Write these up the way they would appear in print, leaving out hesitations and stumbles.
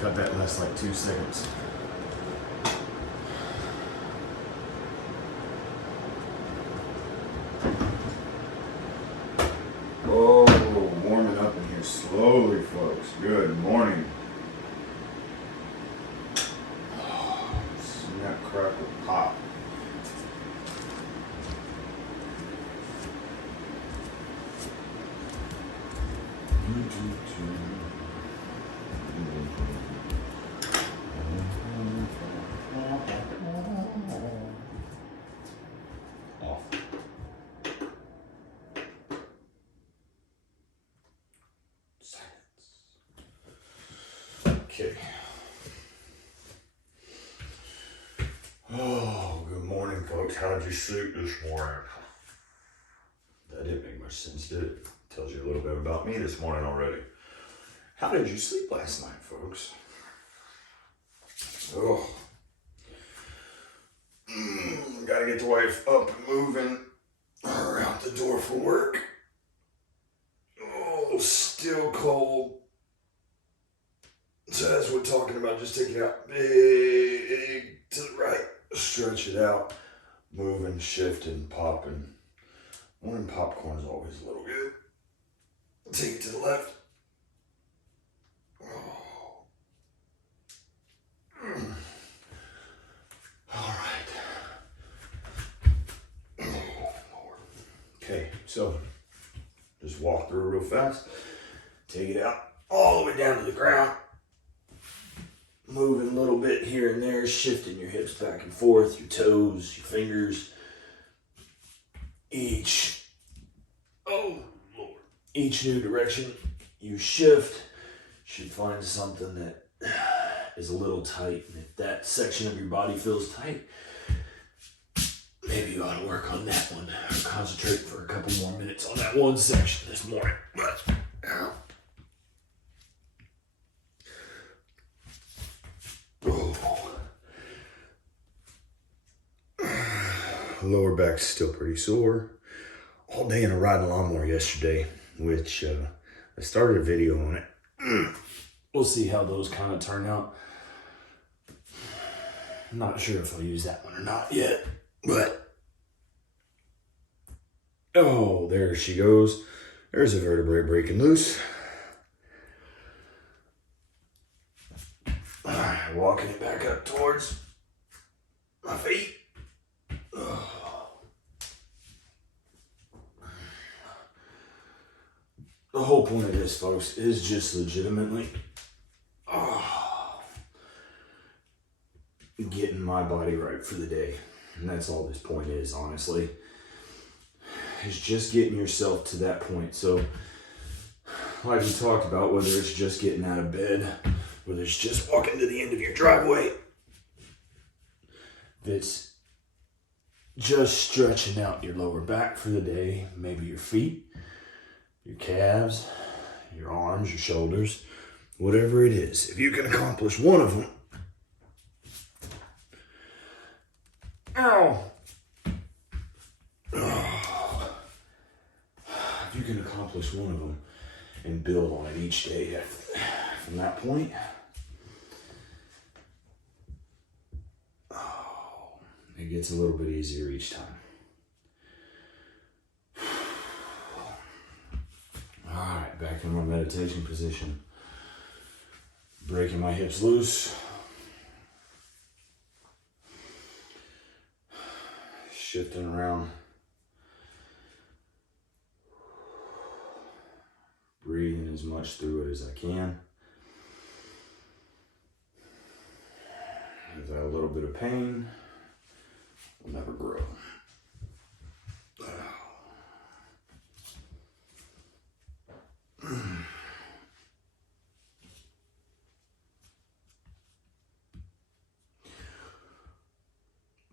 Cut that last like 2 seconds. Oh, warming up in here slowly, folks. Good morning. Snap, crackle, pop. Okay. Oh, good morning, folks. How did you sleep this morning? That didn't make much sense, did it? Tells you a little bit about me this morning already. How did you sleep last night, folks? Oh. Gotta get the wife up and moving. Her out the door for work. Oh, still cold. So as we're talking about, just take it out big to the right, stretch it out, moving, shifting, popping. Morning popcorn is always a little good. Take it to the left. Oh. All right. Oh, Lord. Okay, so just walk through real fast. Take it out all the way down to the ground. Moving a little bit here and there, shifting your hips back and forth, your toes, your fingers. Each new direction you shift should find something that is a little tight. And if that section of your body feels tight, maybe you ought to work on that one. Or concentrate for a couple more minutes on that one section this morning. Lower back's still pretty sore. All day in a riding lawnmower yesterday, which I started a video on it. We'll see how those kind of turn out. I'm not sure if I'll use that one or not yet, but oh, there she goes. There's a vertebrae breaking loose. All right, walking it back up towards my feet. The whole point of this, folks, is just legitimately getting my body right for the day. And that's all this point is, honestly. Is just getting yourself to that point. So, like we talked about, whether it's just getting out of bed, whether it's just walking to the end of your driveway, if it's just stretching out your lower back for the day, maybe your feet, your calves, your arms, your shoulders, whatever it is. If you can accomplish one of them, if you can accomplish one of them and build on it each day from that point, it gets a little bit easier each time. All right, back in my meditation position. Breaking my hips loose. Shifting around. Breathing as much through it as I can. Without a little bit of pain, will never grow.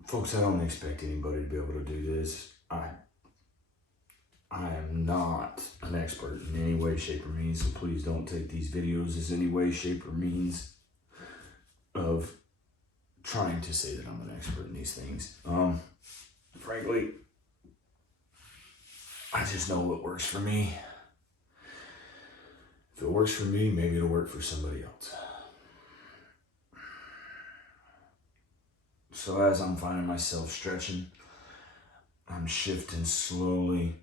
Folks, I don't expect anybody to be able to do this. I am not an expert in any way, shape, or means, so please don't take these videos as any way, shape, or means of trying to say that I'm an expert in these things. Frankly, I just know what works for me. If it works for me, maybe it'll work for somebody else. So as I'm finding myself stretching, I'm shifting slowly.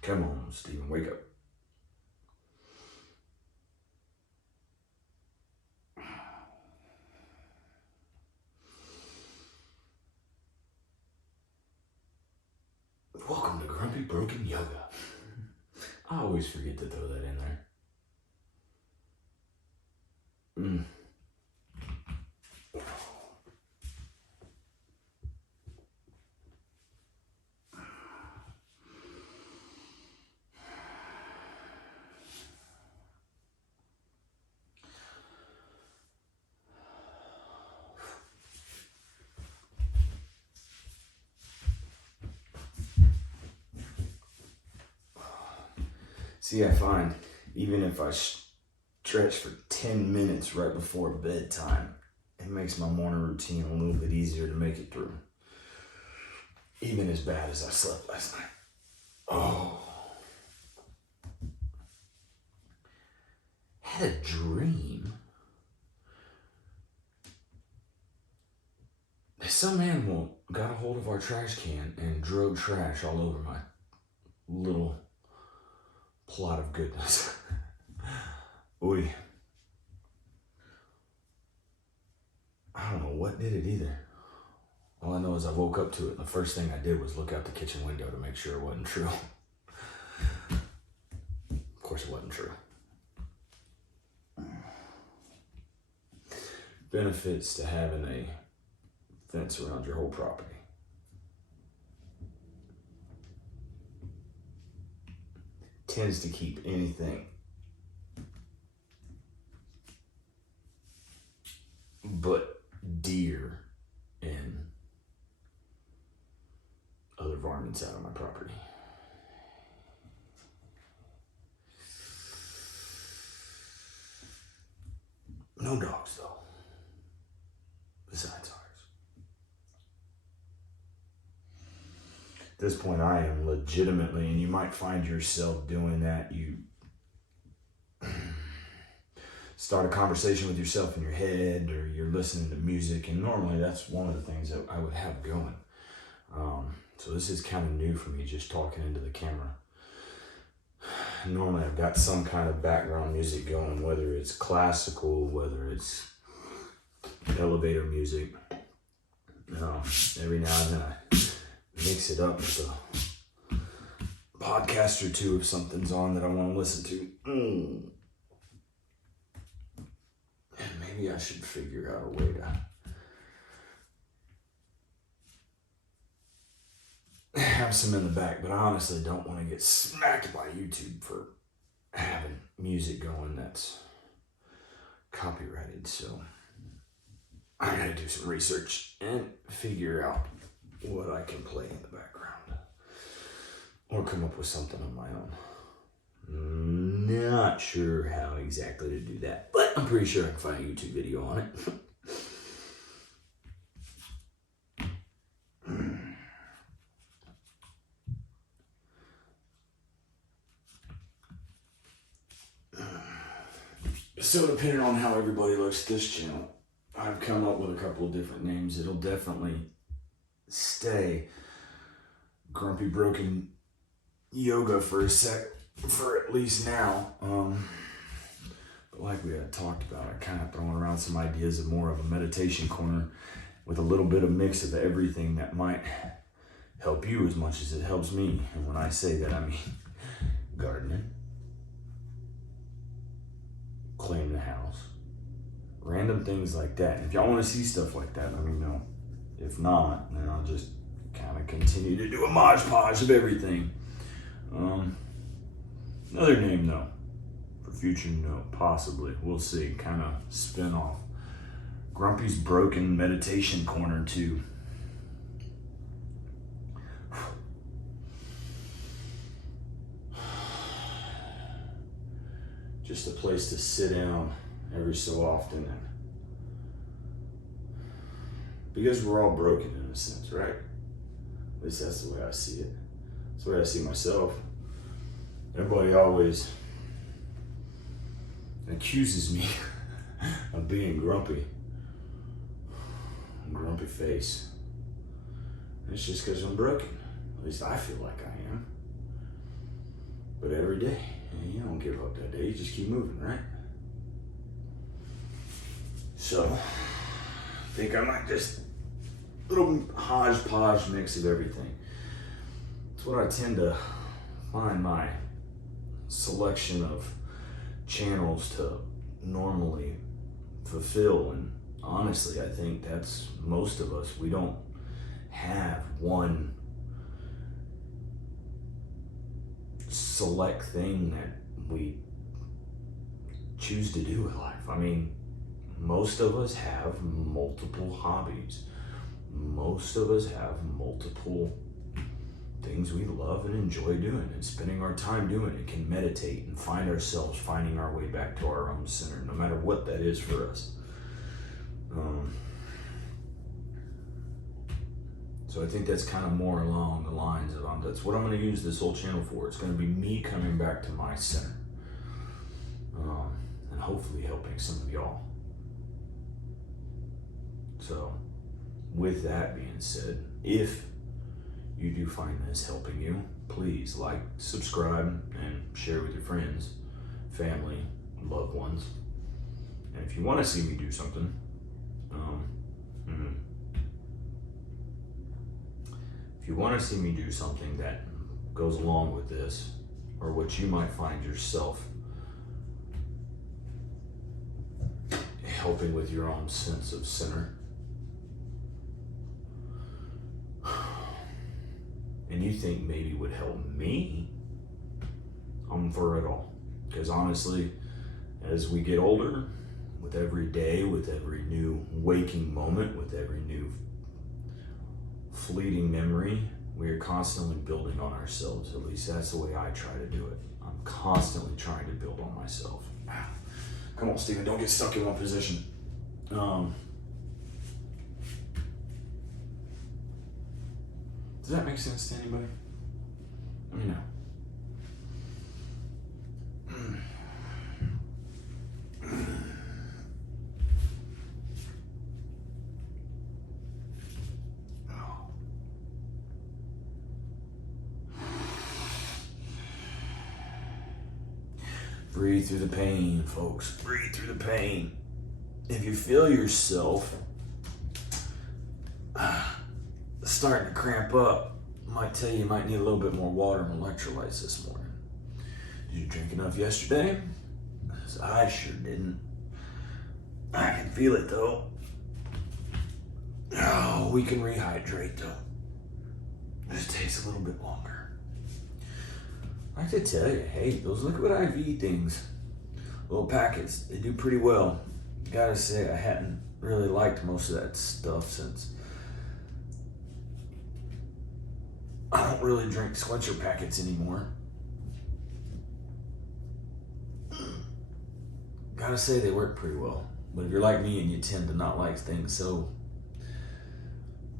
Come on, Stephen, wake up. Welcome to Grumpy Broken Yoga. I always forget to throw that in there. See, I find even if I stretch for 10 minutes right before bedtime, it makes my morning routine a little bit easier to make it through. Even as bad as I slept last night. Oh. Had a dream that some animal got a hold of our trash can and drove trash all over my little plot of goodness. Oy. I don't know what did it either. All I know is I woke up to it, and the first thing I did was look out the kitchen window to make sure it wasn't true. Of course it wasn't true. Benefits to having a fence around your whole property. Tends to keep anything but deer and other varmints out of my property. No dogs though, besides ours. At this point, I am legitimately, and you might find yourself doing that, you start a conversation with yourself in your head, or you're listening to music, and normally that's one of the things that I would have going. So this is kind of new for me, just talking into the camera. Normally I've got some kind of background music going, whether it's classical, whether it's elevator music. Every now and then I mix it up with a podcast or two if something's on that I want to listen to. And maybe I should figure out a way to have some in the back, but I honestly don't want to get smacked by YouTube for having music going that's copyrighted. So I gotta do some research and figure out what I can play in the background, or come up with something on my own. Not sure how exactly to do that, but I'm pretty sure I can find a YouTube video on it. So depending on how everybody looks at this channel, I've come up with a couple of different names. It'll definitely stay Grumpy Broken Yoga for at least now. But like we had talked about, I kind of throwing around some ideas of more of a meditation corner with a little bit of mix of everything that might help you as much as it helps me. And when I say that, I mean gardening, clean the house, random things like that. And if y'all want to see stuff like that, let me know. If not, then I'll just kind of continue to do a modge podge of everything. Another name though, for future note, possibly, we'll see, kind of spin off. Grumpy's Broken Meditation Corner 2. just a place to sit down every so often. And because we're all broken in a sense, right? At least that's the way I see it. That's the way I see myself. Everybody always accuses me of being grumpy. Grumpy face. And it's just because I'm broken. At least I feel like I am. But every day, you don't give up that day. You just keep moving, right? So, I think I might just little hodgepodge mix of everything. It's what I tend to find my selection of channels to normally fulfill. And honestly, I think that's most of us. We don't have one select thing that we choose to do in life. I mean, most of us have multiple hobbies. Most of us have multiple things we love and enjoy doing and spending our time doing. It can meditate and find ourselves finding our way back to our own center, no matter what that is for us. So I think that's kind of more along the lines of, that's what I'm going to use this whole channel for. It's going to be me coming back to my center, and hopefully helping some of y'all. So with that being said, if you do find this helping you, please like, subscribe, and share with your friends, family, loved ones. And if you want to see me do something, if you want to see me do something that goes along with this, or what you might find yourself helping with your own sense of center, and you think maybe would help me, I'm for it all. Because honestly, as we get older, with every day, with every new waking moment, with every new fleeting memory, we are constantly building on ourselves. At least that's the way I try to do it. I'm constantly trying to build on myself. Come on, Steven, don't get stuck in one position. Does that make sense to anybody? Let me know. Breathe through the pain, folks. Breathe through the pain. If you feel yourself starting to cramp up, might tell you might need a little bit more water and electrolytes this morning. Did you drink enough yesterday? 'Cause I sure didn't. I can feel it though. Oh, we can rehydrate though. It just takes a little bit longer. I have to tell you, hey, those liquid IV things, little packets, they do pretty well. Gotta say, I hadn't really liked most of that stuff since I don't really drink Squencher packets anymore. Gotta say, they work pretty well. But if you're like me and you tend to not like things so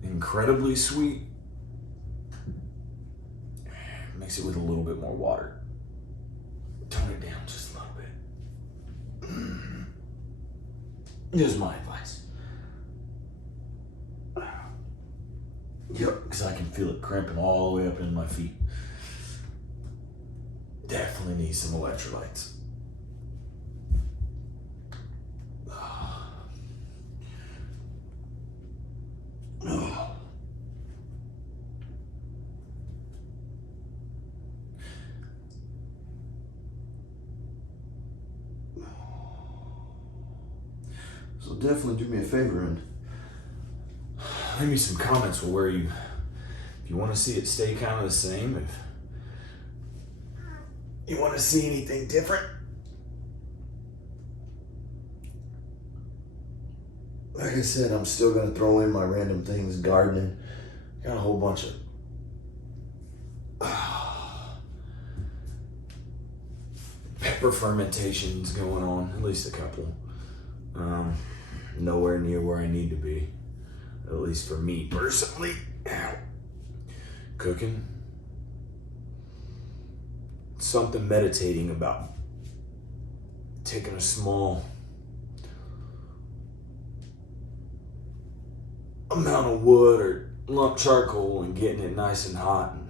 incredibly sweet, mix it with a little bit more water. Tone it down just a little bit. Just my advice. Yep, because I can feel it cramping all the way up in my feet. Definitely need some electrolytes. So definitely do me a favor and leave me some comments for where if you want to see it stay kind of the same, if you want to see anything different. Like I said, I'm still going to throw in my random things, gardening. Got a whole bunch of pepper fermentations going on, at least a couple. Nowhere near where I need to be, at least for me personally. Cooking, something meditating about taking a small amount of wood or lump charcoal and getting it nice and hot and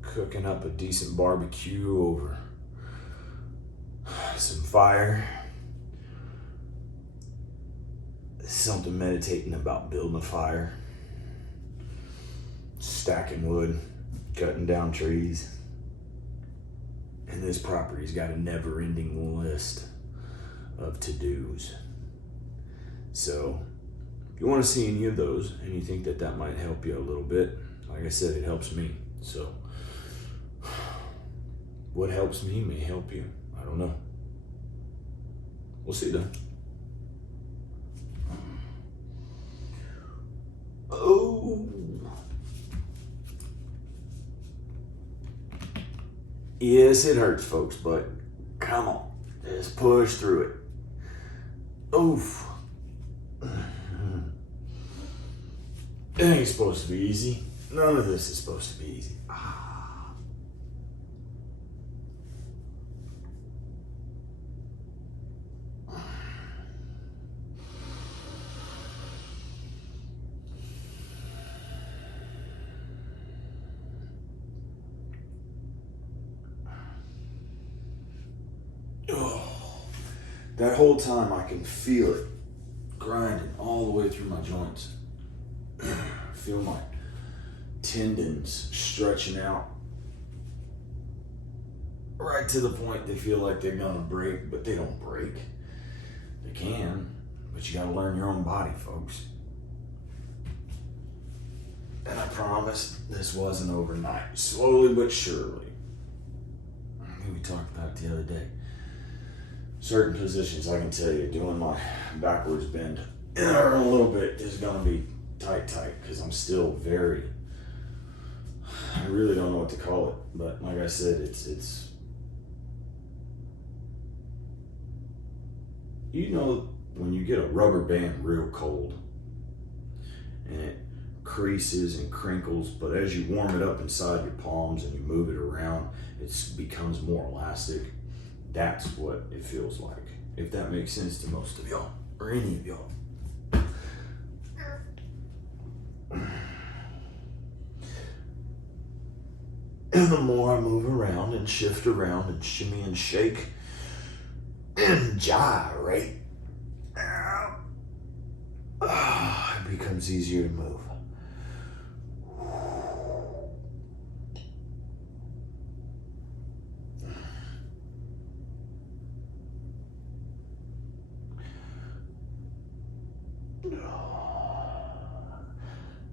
cooking up a decent barbecue over some fire. Something meditating about building a fire, stacking wood, cutting down trees. And this property's got a never-ending list of to-dos. So if you want to see any of those and you think that that might help you a little bit, like I said, it helps me. So what helps me may help you. I don't know. We'll see though. Oh. Yes, it hurts, folks, but come on. Just push through it. Oof. It ain't supposed to be easy. None of this is supposed to be easy. That whole time I can feel it grinding all the way through my joints. Feel my tendons stretching out right to the point they feel like they're gonna break, but they don't break. They can, but you gotta learn your own body, folks. And I promise this wasn't overnight. Slowly but surely. I think we talked about it the other day. Certain positions, I can tell you, doing my backwards bend in a little bit is gonna be tight, because I'm still I really don't know what to call it, but like I said, it's you know, when you get a rubber band real cold and it creases and crinkles, but as you warm it up inside your palms and you move it around, it becomes more elastic. That's what it feels like, if that makes sense to most of y'all, or any of y'all. And the more I move around and shift around and shimmy and shake and gyrate, it becomes easier to move.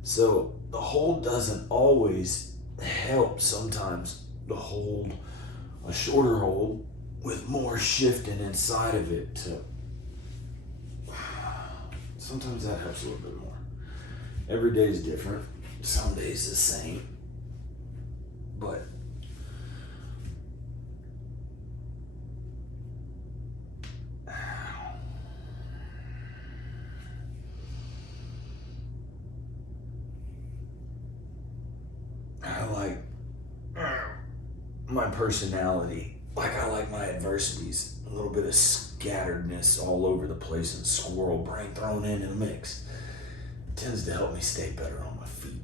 So the hold doesn't always help. Sometimes the hold, a shorter hold with more shifting inside of it, sometimes that helps a little bit more. Every day is different. Some days the same. But my personality, like I like my adversities, a little bit of scatteredness all over the place and squirrel brain thrown in the mix. It tends to help me stay better on my feet.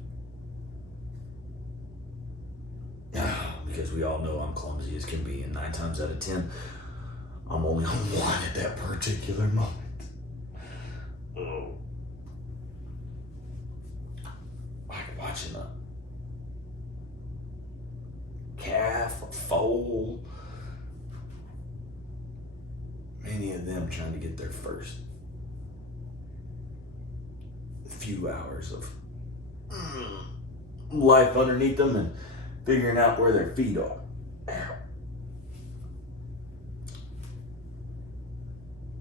Because we all know I'm clumsy as can be, and 9 times out of 10, I'm only on one at that particular moment. Like watching a calf or foal, many of them trying to get their first few hours of life underneath them and figuring out where their feet are.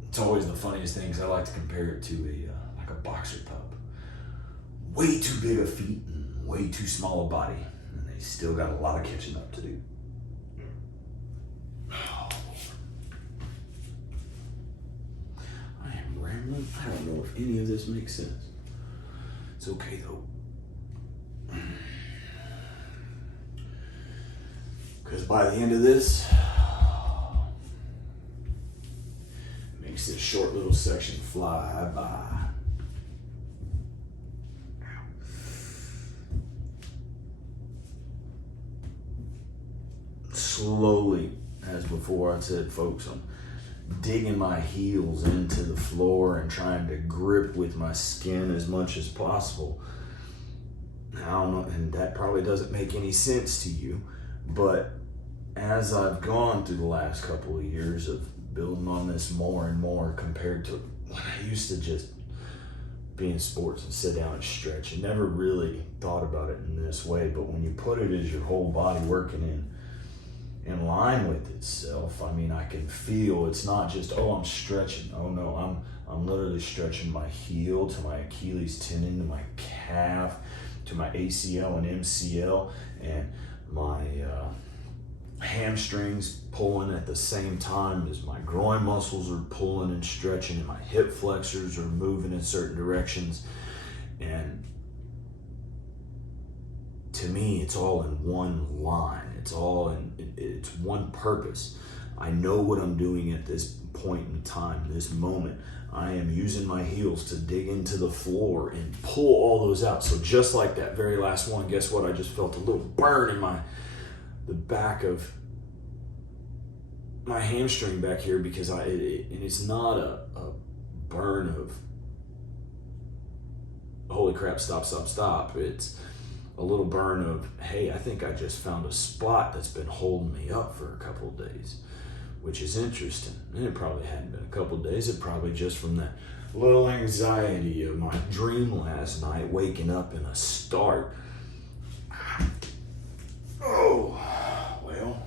It's always the funniest things. I like to compare it to like a boxer pup. Way too big of feet and way too small a body. They still got a lot of catching up to do. I don't know if any of this makes sense. It's okay though. Because by the end of this, it makes this short little section fly by. Slowly, as before I said, folks, I'm digging my heels into the floor and trying to grip with my skin as much as possible. I don't know, and that probably doesn't make any sense to you, but as I've gone through the last couple of years of building on this more and more compared to when I used to just be in sports and sit down and stretch, I never really thought about it in this way, but when you put it as your whole body working in line with itself, I mean, I can feel it's not just, oh, I'm stretching. Oh no, I'm literally stretching my heel to my Achilles tendon, to my calf, to my ACL and MCL, and my hamstrings pulling at the same time as my groin muscles are pulling and stretching, and my hip flexors are moving in certain directions. And to me, it's all in one line. It's one purpose. I know what I'm doing at this point in time, this moment. I am using my heels to dig into the floor and pull all those out. So just like that very last one, guess what? I just felt a little burn in the back of my hamstring back here, because and it's not a burn of holy crap, stop. It's a little burn of, hey, I think I just found a spot that's been holding me up for a couple of days, which is interesting. And it probably hadn't been a couple of days. It probably just from that little anxiety of my dream last night, waking up in a start. Oh, well,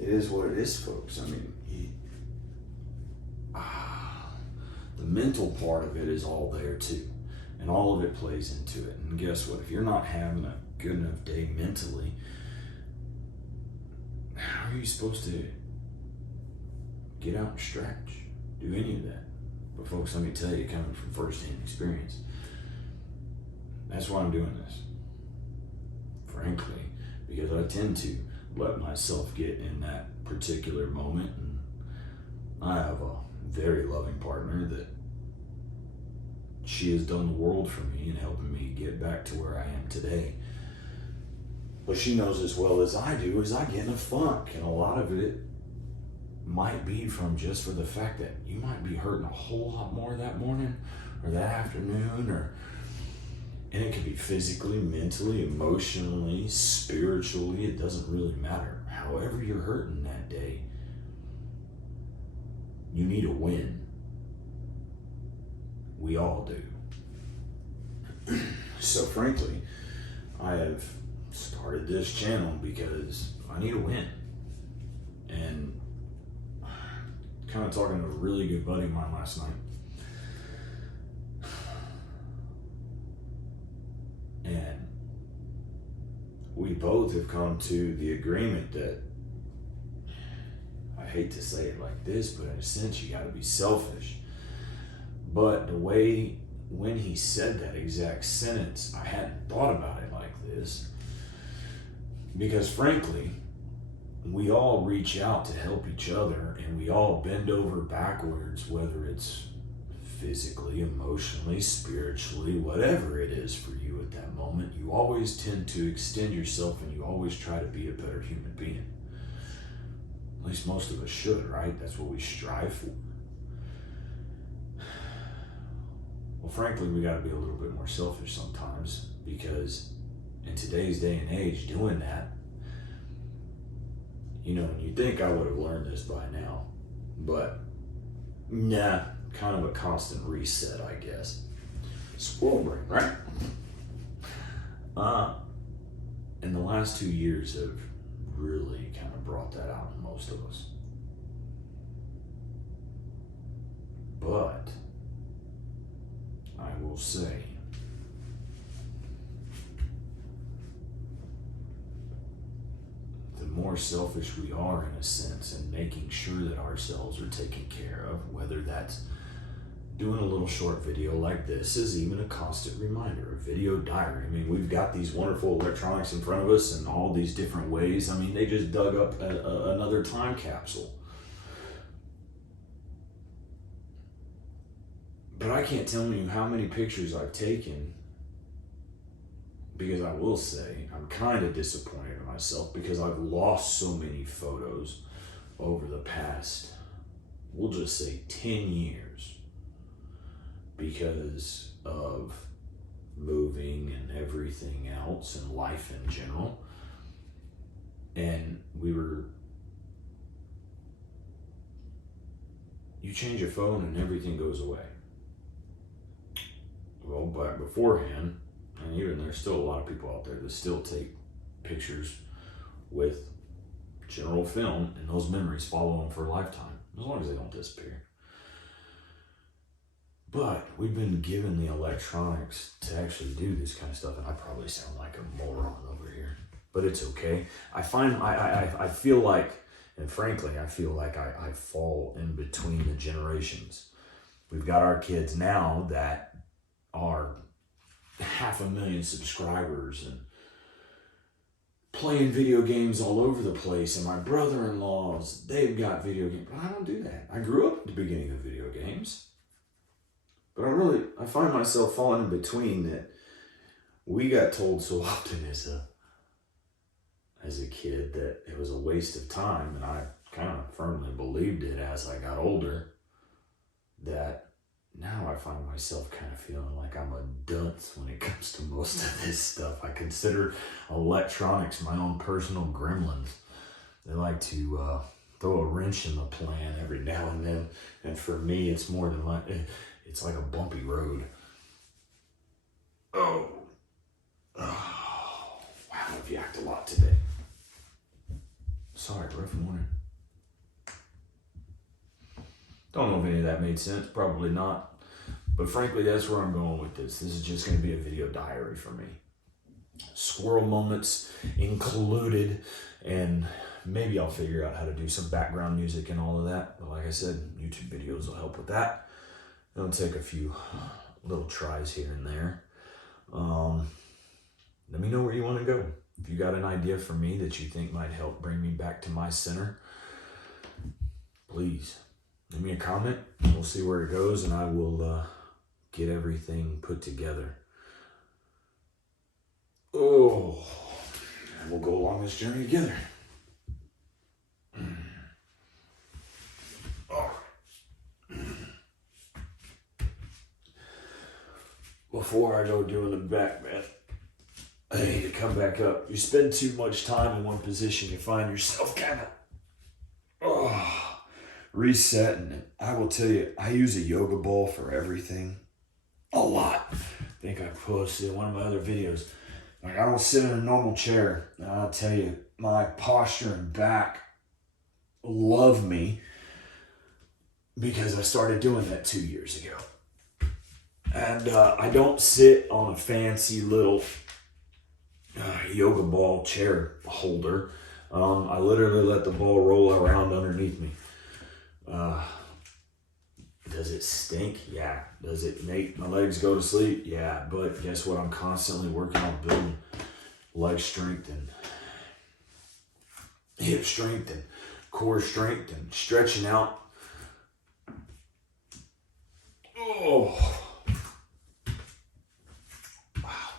it is what it is, folks. I mean, the mental part of it is all there too. And all of it plays into it. And guess what? If you're not having a good enough day mentally, how are you supposed to get out and stretch? Do any of that? But folks, let me tell you, coming from firsthand experience, that's why I'm doing this. Frankly, because I tend to let myself get in that particular moment. And I have a very loving partner that she has done the world for me in helping me get back to where I am today. But she knows as well as I do is I get in a funk, and a lot of it might be from just for the fact that you might be hurting a whole lot more that morning or that afternoon, and it can be physically, mentally, emotionally, spiritually. It doesn't really matter. However you're hurting that day, you need a win. We all do. So frankly, I have started this channel because I need a win. And kind of talking to a really good buddy of mine last night. And we both have come to the agreement that, I hate to say it like this, but in a sense you gotta be selfish. But the way, when he said that exact sentence, I hadn't thought about it like this. Because frankly, we all reach out to help each other, and we all bend over backwards, whether it's physically, emotionally, spiritually, whatever it is for you at that moment. You always tend to extend yourself, and you always try to be a better human being. At least most of us should, right? That's what we strive for. Well, frankly, we got to be a little bit more selfish sometimes, because in today's day and age, doing that, you know, and you'd think I would have learned this by now, but nah, kind of a constant reset, I guess. Squirrel brain, right? And the last 2 years have really kind of brought that out in most of us. But I will say, the more selfish we are in a sense, and making sure that ourselves are taken care of, whether that's doing a little short video like this is even a constant reminder, a video diary. I mean, we've got these wonderful electronics in front of us in all these different ways. I mean, they just dug up another time capsule. But I can't tell you how many pictures I've taken, because I will say I'm kind of disappointed in myself because I've lost so many photos over the past, we'll just say 10 years, because of moving and everything else and life in general. And you change your phone and everything goes away. Well, but beforehand, and even there's still a lot of people out there that still take pictures with general film, and those memories follow them for a lifetime, as long as they don't disappear. But we've been given the electronics to actually do this kind of stuff, and I probably sound like a moron over here, but it's okay. I feel like, and frankly, I feel like I fall in between the generations. We've got our kids now that are 500,000 subscribers and playing video games all over the place, and my brother-in-laws, they've got video games, but I don't do that. I grew up at the beginning of video games, but I find myself falling in between that. We got told so often as a kid that it was a waste of time, and I kind of firmly believed it as I got older, that now I find myself kind of feeling like I'm a dunce when it comes to most of this stuff. I consider electronics my own personal gremlins. They like to throw a wrench in the plan every now and then. And for me, it's more than like, it's like a bumpy road. Oh, wow, I've yacked a lot today. Sorry, rough morning. Don't know if any of that made sense, probably not. But frankly, that's where I'm going with this. This is just going to be a video diary for me. Squirrel moments included, and maybe I'll figure out how to do some background music and all of that. But like I said, YouTube videos will help with that. It'll take a few little tries here and there. Let me know where you want to go. If you got an idea for me that you think might help bring me back to my center, please leave me a comment. We'll see where it goes, and I will get everything put together. Oh, and we'll go along this journey together. Oh. Before I go doing the back, man, I need to come back up. You spend too much time in one position, you find yourself kind of resetting. I will tell you, I use a yoga ball for everything. A lot. I think I posted in one of my other videos. Like, I don't sit in a normal chair. And I'll tell you, my posture and back love me because I started doing that 2 years ago. And I don't sit on a fancy little yoga ball chair holder. I literally let the ball roll around underneath me. Does it stink? Yeah. Does it make my legs go to sleep? Yeah. But guess what? I'm constantly working on building leg strength and hip strength and core strength and stretching out. Oh. Wow.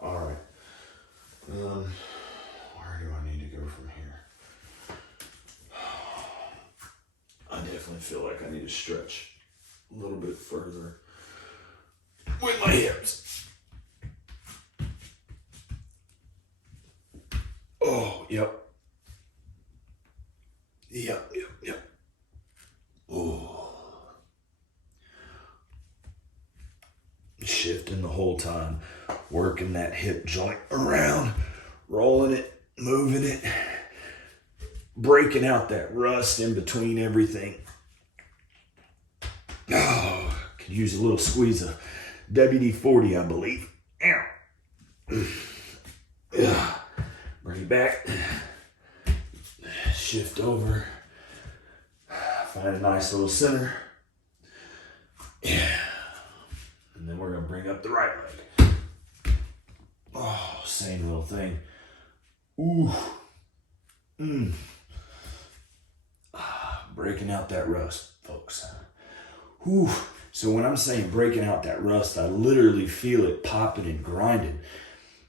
All right. Where do I need to go from here? I definitely feel like I need to stretch a little bit further with my hips. Oh, yep. Yep. Oh. Shifting the whole time, working that hip joint around, rolling it, moving it, breaking out that rust in between everything. Oh, could use a little squeeze of WD-40, I believe. Bring it back. Shift over. Find a nice little center. Yeah. And then we're gonna bring up the right leg. Oh, same little thing. Ooh. Breaking out that rust, folks. Whew. So when I'm saying breaking out that rust, I literally feel it popping and grinding.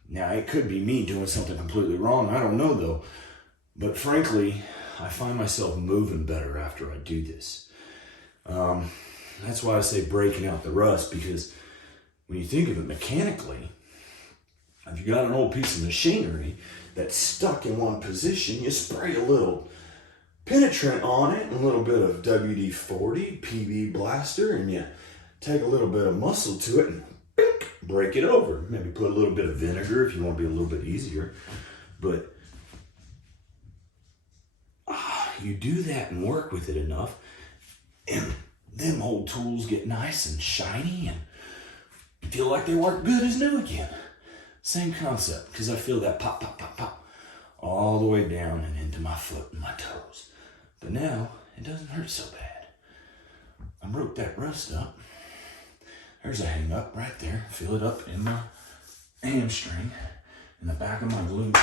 Now, it could be me doing something completely wrong. I don't know, though. But frankly, I find myself moving better after I do this. That's why I say breaking out the rust, because when you think of it mechanically, if you got an old piece of machinery that's stuck in one position, you spray a little penetrant on it, and a little bit of WD-40 PB blaster, and you take a little bit of muscle to it and break it over. Maybe put a little bit of vinegar if you want to be a little bit easier. But you do that and work with it enough, and them old tools get nice and shiny and feel like they work good as new again. Same concept, because I feel that pop, pop, pop, pop all the way down and into my foot and my toes. But now, it doesn't hurt so bad. I broke that rust up. There's a hang up right there. Feel it up in my hamstring, in the back of my glute.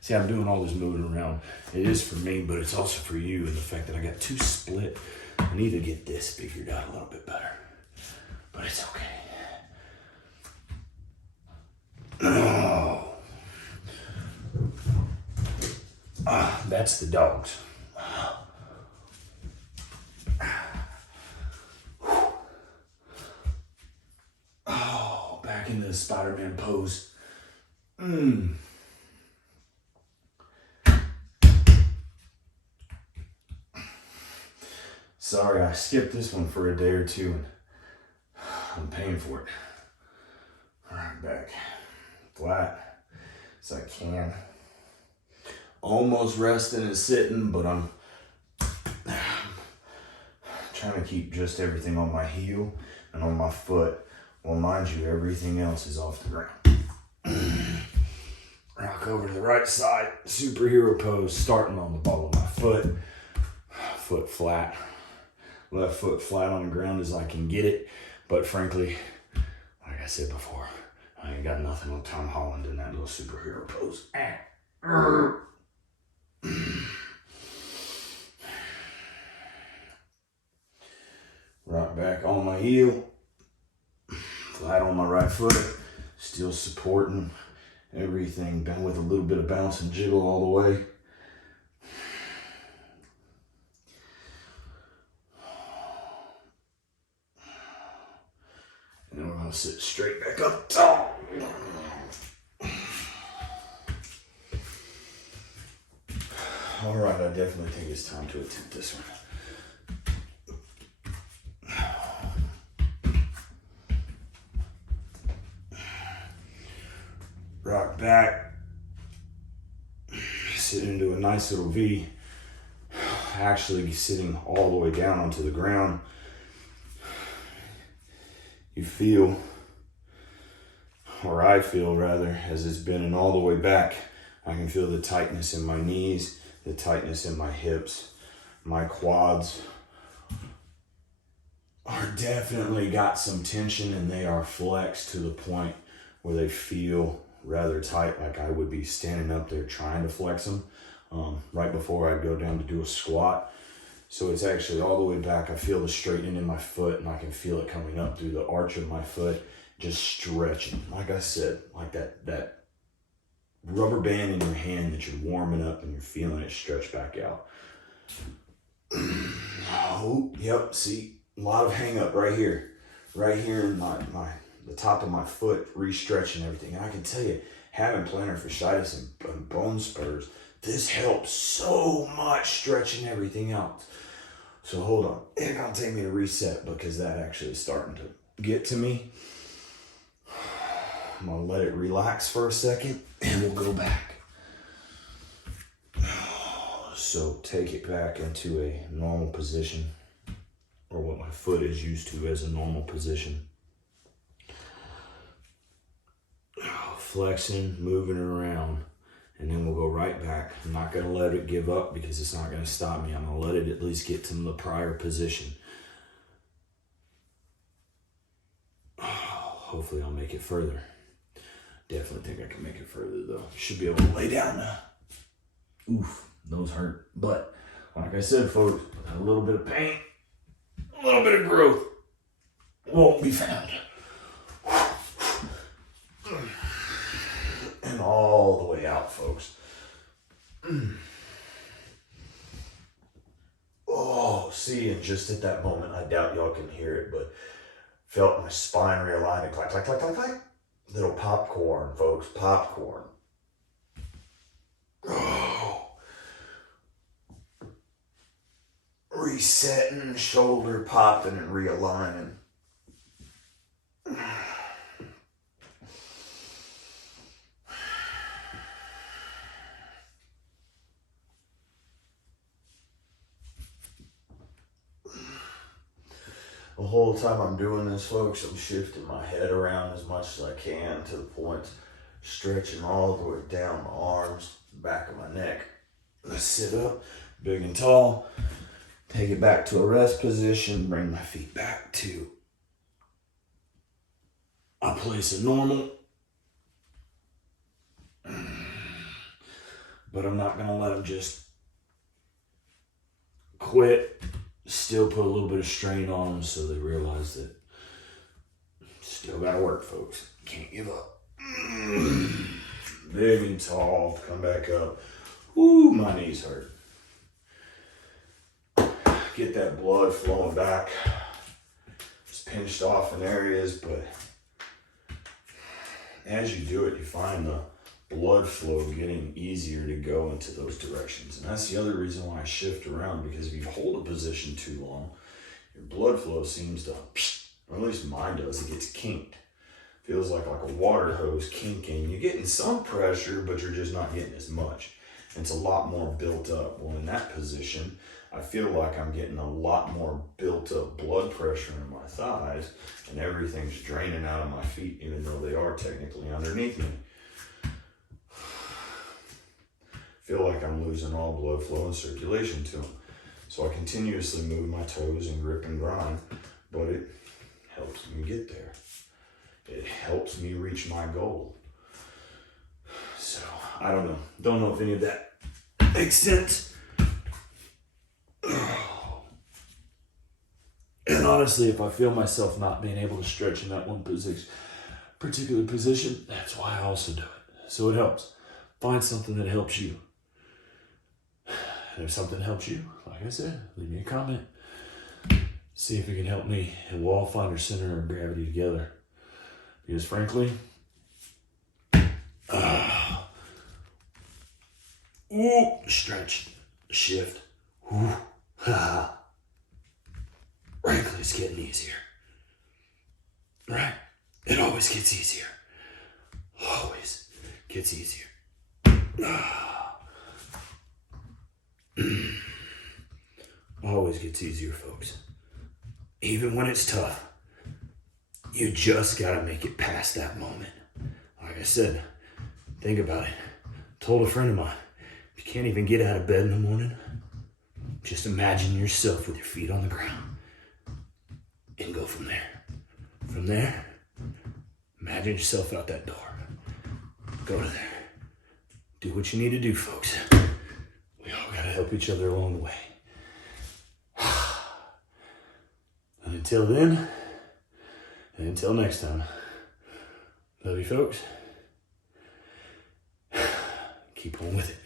See, I'm doing all this moving around. It is for me, but it's also for you, and the fact that I got two split. I need to get this figured out a little bit better, but it's okay. Oh. That's the dogs. Oh, back into the Spider-Man pose. Sorry, I skipped this one for a day or two, and I'm paying for it. All right, back flat as I can. Almost resting and sitting, but I'm trying to keep just everything on my heel and on my foot. Well, mind you, everything else is off the ground. Rock over to the right side, superhero pose, starting on the ball of my foot. Foot flat. Left foot flat on the ground as I can get it. But frankly, like I said before, I ain't got nothing on Tom Holland in that little superhero pose. Rock back on my heel. Flat on my right foot. Still supporting everything, done with a little bit of bounce and jiggle all the way. And we're gonna sit straight back up tall. All right, I definitely think it's time to attempt this one. Rock back, sit into a nice little V, actually sitting all the way down onto the ground. You feel, or I feel rather, as it's bending all the way back, I can feel the tightness in my knees, the tightness in my hips, my quads are definitely got some tension, and they are flexed to the point where they feel rather tight, like I would be standing up there trying to flex them right before I go down to do a squat. So it's actually all the way back. I feel the straightening in my foot, and I can feel it coming up through the arch of my foot, just stretching. Like I said, like that rubber band in your hand that you're warming up and you're feeling it stretch back out. Oh, yep, see, a lot of hang up right here in the top of my foot, re-stretching everything. And I can tell you, having plantar fasciitis and bone spurs, this helps so much stretching everything out. So hold on, it's gonna take me to reset because that actually is starting to get to me. I'm gonna let it relax for a second and we'll go back. So take it back into a normal position, or what my foot is used to as a normal position. flexing, moving around, and then we'll go right back. I'm not gonna let it give up because it's not gonna stop me. I'm gonna let it at least get to the prior position. Hopefully I'll make it further. Definitely think I can make it further though. Should be able to lay down now. Oof, those hurt. But like I said, folks, a little bit of pain, a little bit of growth won't be found. And all the way out, folks. Oh, see, and just at that moment, I doubt y'all can hear it, but felt my spine realign and clack, clack, clack, clack, clack. Little popcorn, folks, popcorn. Oh. Resetting, shoulder popping and realigning. The whole time I'm doing this, folks, I'm shifting my head around as much as I can to the point, stretching all the way down my arms, back of my neck. Let's sit up, big and tall. Take it back to a rest position, bring my feet back to a place of normal. But I'm not gonna let them just quit. Still put a little bit of strain on them so they realize that still gotta work, folks. Can't give up. Big and tall, come back up. Ooh, my knees hurt. Get that blood flowing back. It's pinched off in areas, but as you do it, you find the blood flow getting easier to go into those directions. And that's the other reason why I shift around, because if you hold a position too long, your blood flow seems to, or at least mine does, it gets kinked. Feels like a water hose kinking. You're getting some pressure, but you're just not getting as much. It's a lot more built up. Well, in that position, I feel like I'm getting a lot more built up blood pressure in my thighs, and everything's draining out of my feet, even though they are technically underneath me. Feel like I'm losing all blood flow and circulation to them. So I continuously move my toes and grip and grind, but it helps me get there. It helps me reach my goal. So I don't know. Don't know if any of that makes sense. And honestly, if I feel myself not being able to stretch in that one particular position, that's why I also do it. So it helps. Find something that helps you. And if something helps you, like I said, leave me a comment. See if it can help me, and we'll all find our center of gravity together. Because frankly, stretch, shift, frankly, it's getting easier. Right? It always gets easier. Always gets easier. Always gets easier, folks. Even when it's tough, you just gotta make it past that moment. Like I said, think about it. Told a friend of mine, if you can't even get out of bed in the morning, just imagine yourself with your feet on the ground and go from there. From there, imagine yourself out that door. Go to there. Do what you need to do, folks. We all gotta help each other along the way. And until then, and until next time, love you, folks. Keep on with it.